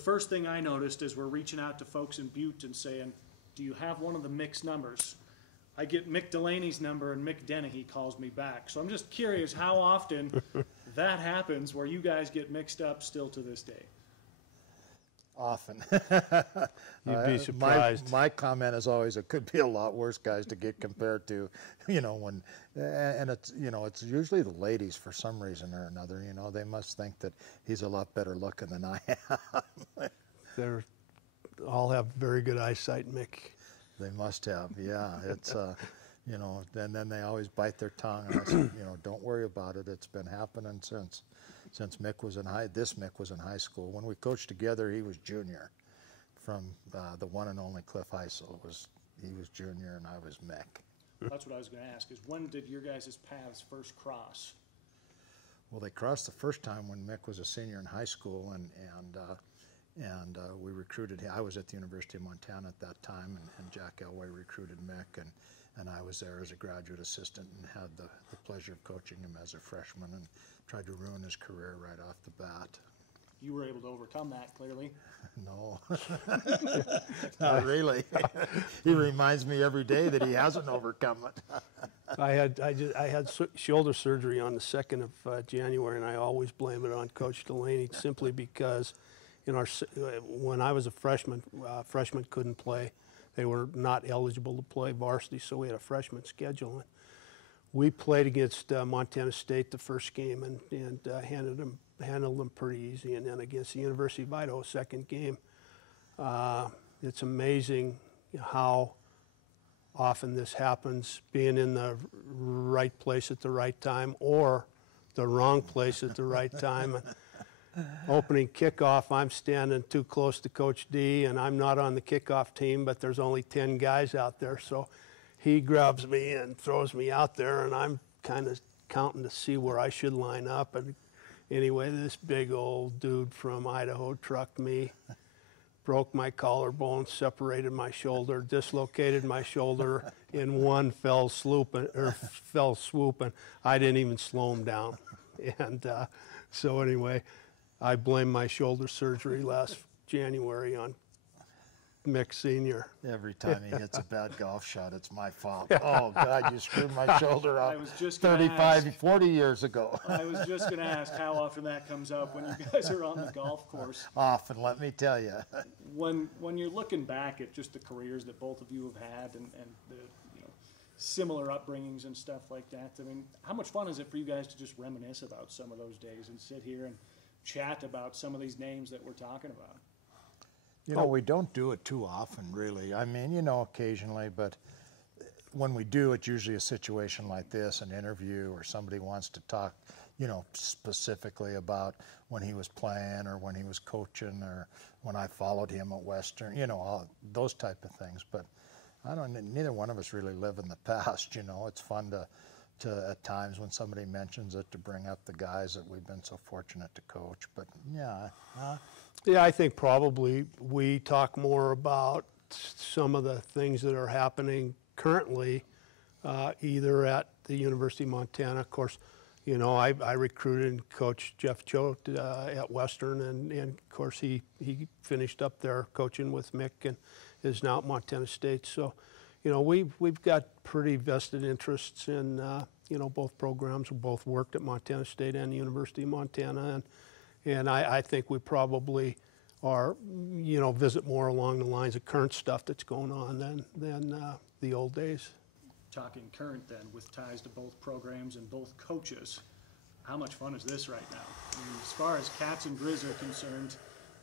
first thing I noticed is we're reaching out to folks in Butte and saying, do you have one of the Mick's numbers? I get Mick Delaney's number and Mick Dennehy calls me back. So I'm just curious how often that happens where you guys get mixed up still to this day. Often. You'd be surprised. My comment is always, it could be a lot worse guys to get compared to, when, and it's, it's usually the ladies for some reason or another, they must think that he's a lot better looking than I am. They all have very good eyesight, Mick. They must have, yeah. It's, and then they always bite their tongue. And I said, don't worry about it. It's been happening since Mick was in Mick was in high school. When we coached together, he was junior from the one and only Cliff Heisel. He was junior and I was Mick. That's what I was going to ask, is when did your guys' paths first cross? Well, they crossed the first time when Mick was a senior in high school, and we recruited him. I was at the University of Montana at that time, and Jack Elway recruited Mick, and I was there as a graduate assistant and had the pleasure of coaching him as a freshman and tried to ruin his career right off the bat. You were able to overcome that, clearly. No, not really. He reminds me every day that he hasn't overcome it. I had shoulder surgery on the 2nd of January, and I always blame it on Coach Delaney, simply because when I was a freshman, freshmen couldn't play. They were not eligible to play varsity, so we had a freshman schedule. And we played against Montana State the first game and handled them pretty easy. And then against the University of Idaho, second game, it's amazing how often this happens, being in the right place at the right time or the wrong place at the right time. Opening kickoff, I'm standing too close to Coach D, and I'm not on the kickoff team, but there's only 10 guys out there. So he grabs me and throws me out there, and I'm kind of counting to see where I should line up. And anyway, this big old dude from Idaho trucked me, broke my collarbone, separated my shoulder, dislocated my shoulder in one fell swoop, and I didn't even slow him down. And so anyway, I blame my shoulder surgery last January on Mick Sr. Every time he hits a bad golf shot, it's my fault. Oh, God, you screwed my shoulder up 35, 40 years ago. I was just going to ask how often that comes up when you guys are on the golf course. Often, let me tell you. When you're looking back at just the careers that both of you have had and the similar upbringings and stuff like that, I mean, how much fun is it for you guys to just reminisce about some of those days and sit here and chat about some of these names that we're talking about? We don't do it too often, really. I mean, occasionally, but when we do, it's usually a situation like this, an interview, or somebody wants to talk, specifically about when he was playing or when he was coaching or when I followed him at Western, all those type of things. But neither one of us really live in the past, It's fun to at times when somebody mentions it to bring up the guys that we've been so fortunate to coach. But yeah. Yeah, I think probably we talk more about some of the things that are happening currently, either at the University of Montana. Of course, I recruited and coached Jeff Choate at Western, and of course he finished up there coaching with Mick and is now at Montana State. So, we've got pretty vested interests in both programs. We both worked at Montana State and the University of Montana, and I think we probably are, visit more along the lines of current stuff that's going on than the old days. Talking current then, with ties to both programs and both coaches, how much fun is this right now? I mean, as far as Cats and Grizz are concerned,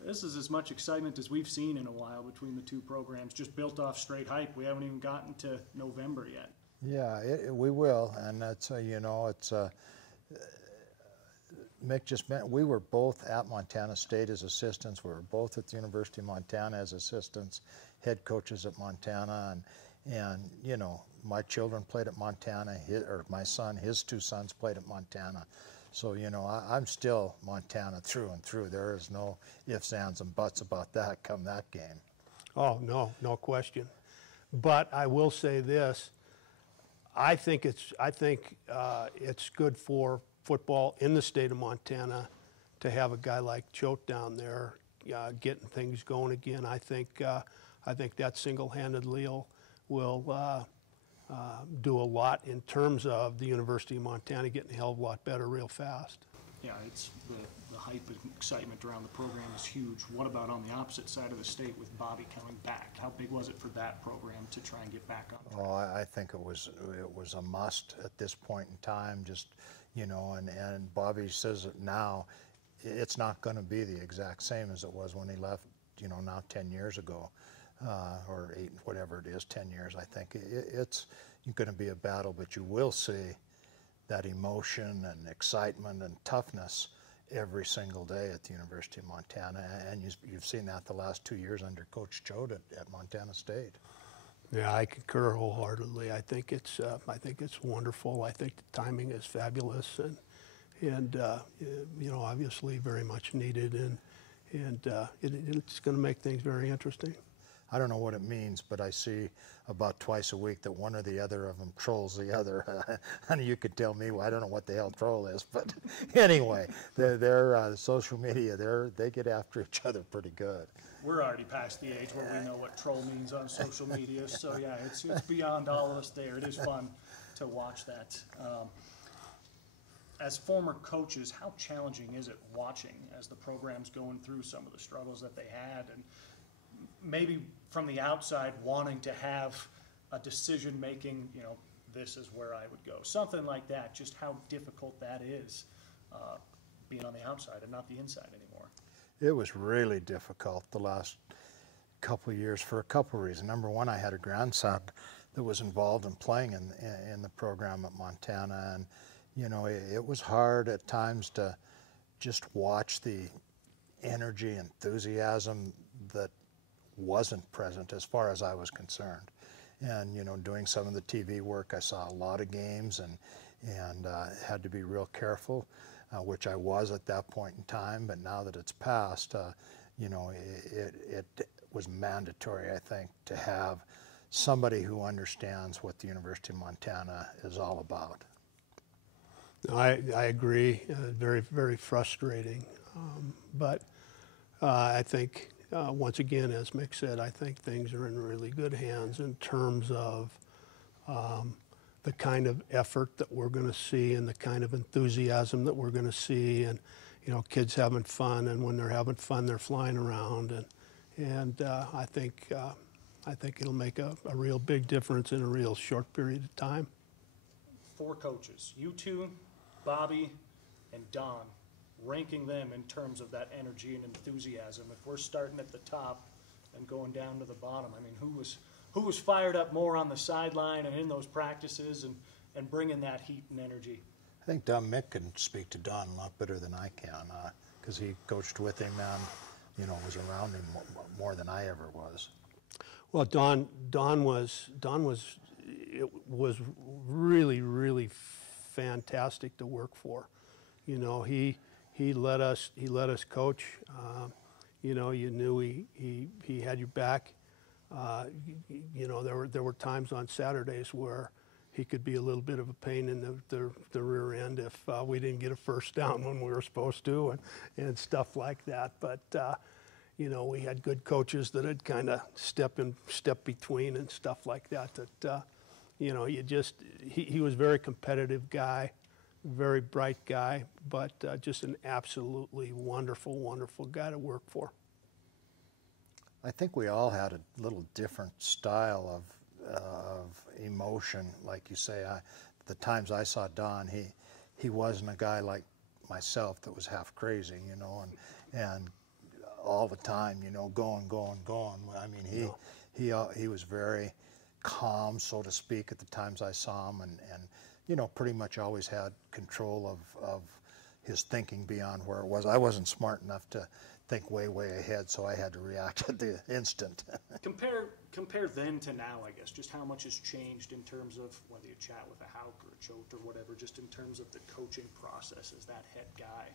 this is as much excitement as we've seen in a while between the two programs, just built off straight hype. We haven't even gotten to November yet. Yeah, we will, and that's, Mick just meant we were both at Montana State as assistants. We were both at the University of Montana as assistants, head coaches at Montana, and my children played at Montana, my son, his two sons played at Montana. So, I'm still Montana through and through. There is no ifs, ands, and buts about that come that game. Oh, no question. But I will say this, I think it's good for football in the state of Montana to have a guy like Choate down there getting things going again. I think that single-handedly will do a lot in terms of the University of Montana getting a hell of a lot better real fast. Yeah, it's the hype and excitement around the program is huge. What about on the opposite side of the state with Bobby coming back? How big was it for that program to try and get back on track? Oh, I think it was a must at this point in time. Just, you know, and Bobby says it now. It's not going to be the exact same as it was when he left. You know, now 10 years ago, or 8, whatever it is, 10 years. I think it's going to be a battle, but you will see that emotion and excitement and toughness every single day at the University of Montana, and you've seen that the last 2 years under Coach Choate at Montana State. Yeah, I concur wholeheartedly. I think it's wonderful. I think the timing is fabulous, and you know, obviously very much needed, and it's going to make things very interesting. I don't know what it means, but I see about twice a week that one or the other of them trolls the other. And you could tell me, well, I don't know what the hell troll is, but anyway, they're social media. They get after each other pretty good. We're already past the age where we know what troll means on social media, so yeah, it's beyond all of us there. It is fun to watch that. As former coaches, how challenging is it watching as the program's going through some of the struggles that they had, and maybe from the outside wanting to have a decision-making, you know, this is where I would go, something like that, just how difficult that is being on the outside and not the inside anymore? It was really difficult the last couple of years for a couple of reasons. Number one, I had a grandson that was involved in playing in the program at Montana, and you know, it was hard at times to just watch the energy, enthusiasm that wasn't present as far as I was concerned. And you know, doing some of the TV work, I saw a lot of games and had to be real careful, which I was at that point in time. But now that it's passed, you know, it was mandatory, I think, to have somebody who understands what the University of Montana is all about. I agree. Very, very frustrating. But I think, once again, as Mick said, I think things are in really good hands in terms of the kind of effort that we're going to see and the kind of enthusiasm that we're going to see, and you know, kids having fun, and when they're having fun, they're flying around, and I think it'll make a real big difference in a real short period of time. 4 coaches, you two, Bobby, and Don, ranking them in terms of that energy and enthusiasm. If we're starting at the top and going down to the bottom, I mean, who was fired up more on the sideline and in those practices and bringing that heat and energy? I think Mick can speak to Don a lot better than I can, because he coached with him and, you know, was around him more than I ever was. Well, Don was really, really fantastic to work for. You know, he let us coach. You know, you knew he had your back. You know, there were times on Saturdays where he could be a little bit of a pain in the rear end if we didn't get a first down when we were supposed to, and stuff like that. But you know, we had good coaches that had kind of step between and stuff like that. That you know, he was a very competitive guy, very bright guy, but just an absolutely wonderful, wonderful guy to work for. I think we all had a little different style of emotion, like you say. The times I saw Don, he wasn't a guy like myself that was half crazy, you know, and all the time, you know, going. I mean, he was very calm, so to speak, at the times I saw him, and you know, pretty much always had control of his thinking beyond where it was. I wasn't smart enough to think way ahead, so I had to react at the instant. Compare then to now, I guess, just how much has changed in terms of whether you chat with a Hauk or a Choate or whatever, just in terms of the coaching process as that head guy.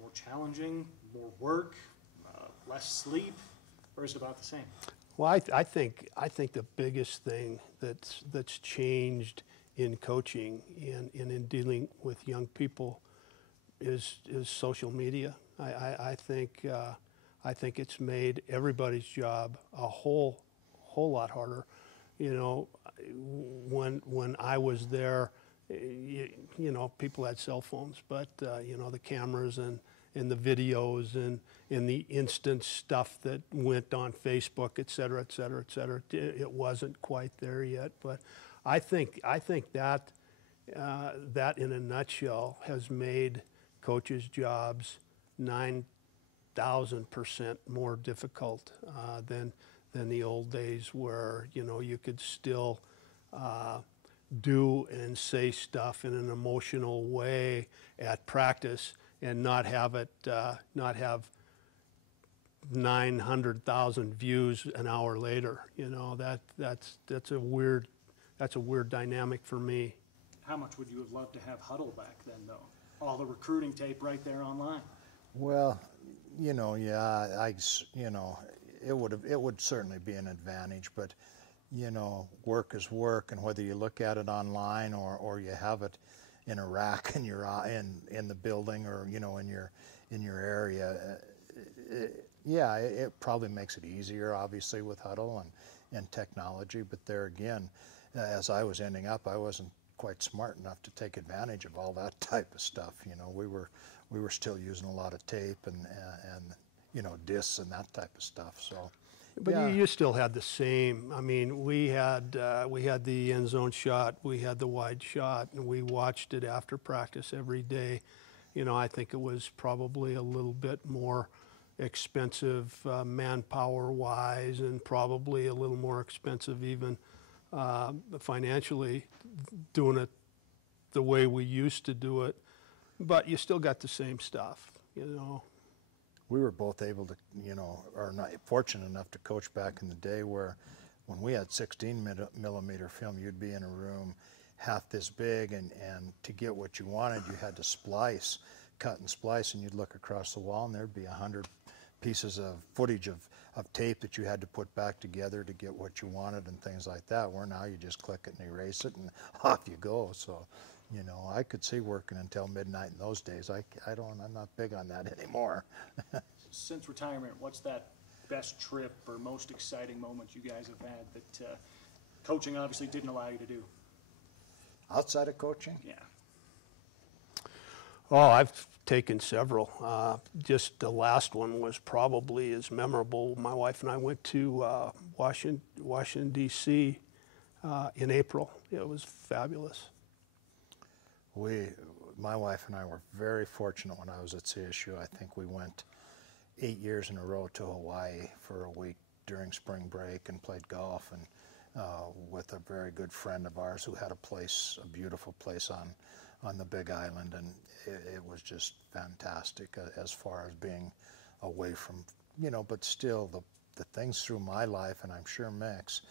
More challenging, more work, less sleep, or is it about the same? Well, I think the biggest thing that's changed in coaching and in dealing with young people is social media. I think I think it's made everybody's job a whole lot harder. You know, when I was there, you know, people had cell phones, but you know, the cameras and the videos and the instant stuff that went on Facebook, et cetera, et cetera, et cetera, it wasn't quite there yet. But I think that that in a nutshell has made coaches' jobs 9,000% more difficult than the old days, where, you know, you could still do and say stuff in an emotional way at practice and not have it not have 900,000 views an hour later. You know, that's a weird dynamic for me. How much would you have loved to have Huddle back then, though? All the recruiting tape right there online. Well, you know, yeah, you know, it would certainly be an advantage, but you know, work is work, and whether you look at it online or you have it in a rack in your in the building, or you know, in your area, it probably makes it easier, obviously, with Huddle and technology. But there again, as I was ending up, I wasn't quite smart enough to take advantage of all that type of stuff. You know, we were still using a lot of tape and you know, discs and that type of stuff. So, but yeah. you still had the same. I mean, we had the end zone shot, we had the wide shot, and we watched it after practice every day. You know, I think it was probably a little bit more expensive manpower-wise, and probably a little more expensive even financially, doing it the way we used to do it. But you still got the same stuff, you know. We were both able to, you know, or not fortunate enough to coach back in the day where when we had 16 millimeter film, you'd be in a room half this big, and to get what you wanted, you had to splice, cut and splice, and you'd look across the wall and there'd be 100 pieces of footage of tape that you had to put back together to get what you wanted and things like that, where now you just click it and erase it and off you go. So, you know, I could see working until midnight in those days. I'm not big on that anymore. Since retirement, what's that best trip or most exciting moment you guys have had that coaching obviously didn't allow you to do? Outside of coaching? Yeah. Oh, I've taken several. Just the last one was probably as memorable. My wife and I went to Washington, D.C. In April. It was fabulous. My wife and I were very fortunate when I was at CSU. I think we went 8 years in a row to Hawaii for a week during spring break and played golf, and with a very good friend of ours who had a beautiful place on the Big Island, and it was just fantastic as far as being away from, you know, but still the things through my life, and I'm sure Mick's,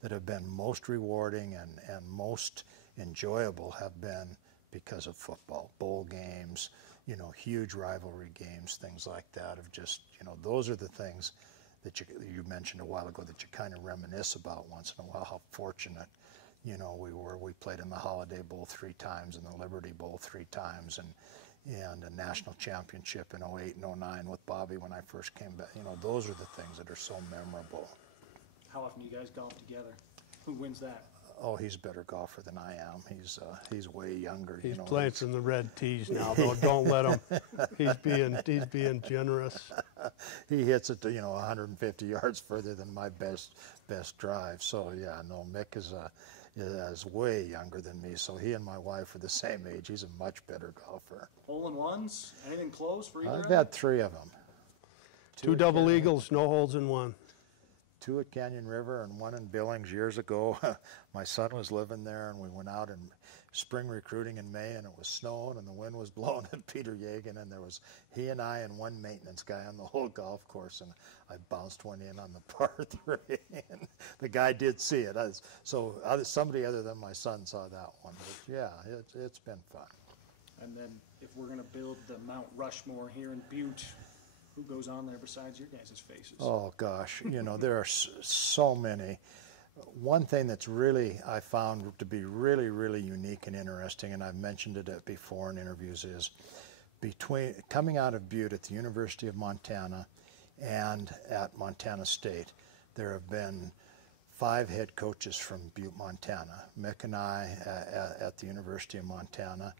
that have been most rewarding and most enjoyable have been because of football, bowl games, you know, huge rivalry games, things like that. Of just, you know, those are the things that you mentioned a while ago that you kind of reminisce about once in a while, how fortunate, you know, we were. We played in the Holiday Bowl 3 times and the Liberty Bowl 3 times, and a national championship in 08 and 09 with Bobby when I first came back. You know, those are the things that are so memorable. How often do you guys golf together? Who wins that? Oh, he's a better golfer than I am. He's way younger. He's you know, playing from the red tees now, though. Don't let him. He's being generous. He hits it to, you know, 150 yards further than my best drive. So yeah, no, Mick is way younger than me. So he and my wife are the same age. He's a much better golfer. Hole-in-ones? Anything close for either? I've had 3 of them. 2 double eagles, no holes in one. 2 at Canyon River and 1 in Billings years ago. My son was living there, and we went out in spring recruiting in May, and it was snowing and the wind was blowing at Peter Yeagan, and there was he and I and 1 maintenance guy on the whole golf course, and I bounced one in on the par 3, and the guy did see it. So somebody other than my son saw that one. But yeah, it's been fun. And then if we're going to build the Mount Rushmore here in Butte, who goes on there besides your guys' faces? Oh gosh, you know, there are so many. One thing that's really I found to be really, really unique and interesting, and I've mentioned it before in interviews, is coming out of Butte at the University of Montana and at Montana State. There have been 5 head coaches from Butte, Montana. Mick and I at the University of Montana,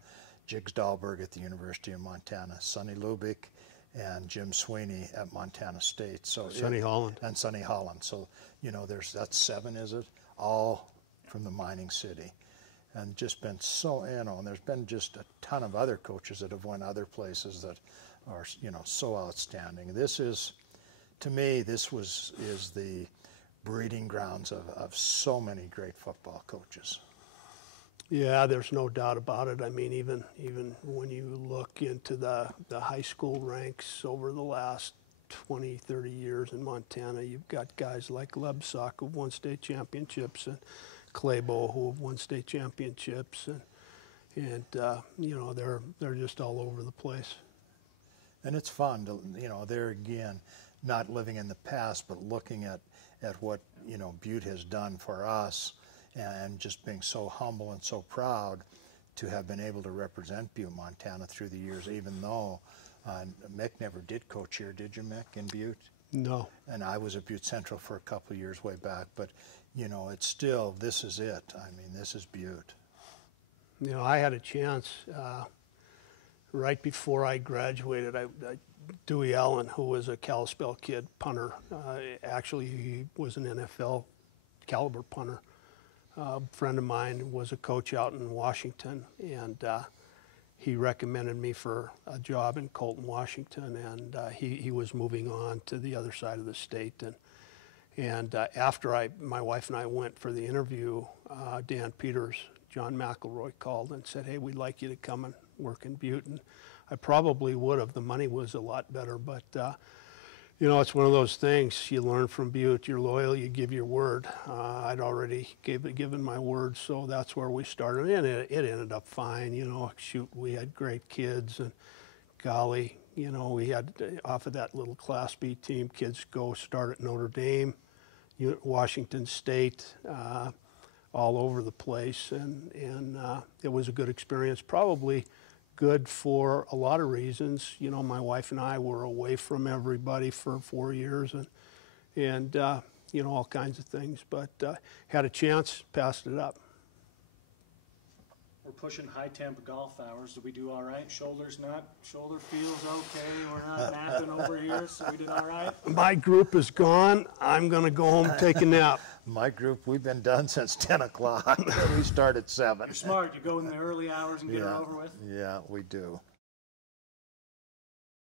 Jigs Dahlberg at the University of Montana, Sonny Lubick and Jim Sweeney at Montana State. So Sonny Holland. And Sonny Holland. So, you know, that's 7, is it? All from the mining city. And just been so, you know, and there's been just a ton of other coaches that have went other places that are, you know, so outstanding. This is, to me, is the breeding grounds of so many great football coaches. Yeah, there's no doubt about it. I mean, even when you look into the high school ranks over the last 20, 30 years in Montana, you've got guys like Lebsock who've won state championships and Claybo who have won state championships, and you know, they're just all over the place. And it's fun to, you know, there again, not living in the past, but looking at what, you know, Butte has done for us, and just being so humble and so proud to have been able to represent Butte, Montana through the years, even though Mick never did coach here, did you, Mick, in Butte? No. And I was at Butte Central for a couple of years way back, but, you know, it's still, this is it. I mean, this is Butte. You know, I had a chance right before I graduated. Dewey Allen, who was a Kalispell kid, punter, actually he was an NFL caliber punter. A friend of mine was a coach out in Washington, and he recommended me for a job in Colton, Washington, and he was moving on to the other side of the state. And after my wife and I went for the interview, Dan Peters, John McElroy called and said, "Hey, we'd like you to come and work in Butte." And I probably would have. The money was a lot better, but you know, it's one of those things you learn from Butte. You're loyal, you give your word. I'd already given my word, so that's where we started, and it ended up fine. You know, shoot, we had great kids, and golly, you know, we had off of that little Class B team, kids go start at Notre Dame, Washington State, all over the place, and it was a good experience. Probably good for a lot of reasons. You know, my wife and I were away from everybody for 4 years, and you know, all kinds of things. But had a chance, passed it up. We're pushing high temp golf hours. Did we do all right? Shoulder feels okay. We're not napping over here, so we did all right. My group is gone. I'm going to go home and take a nap. My group, we've been done since 10 o'clock. We start at 7. You're smart. You go in the early hours and get it over with. Yeah, we do.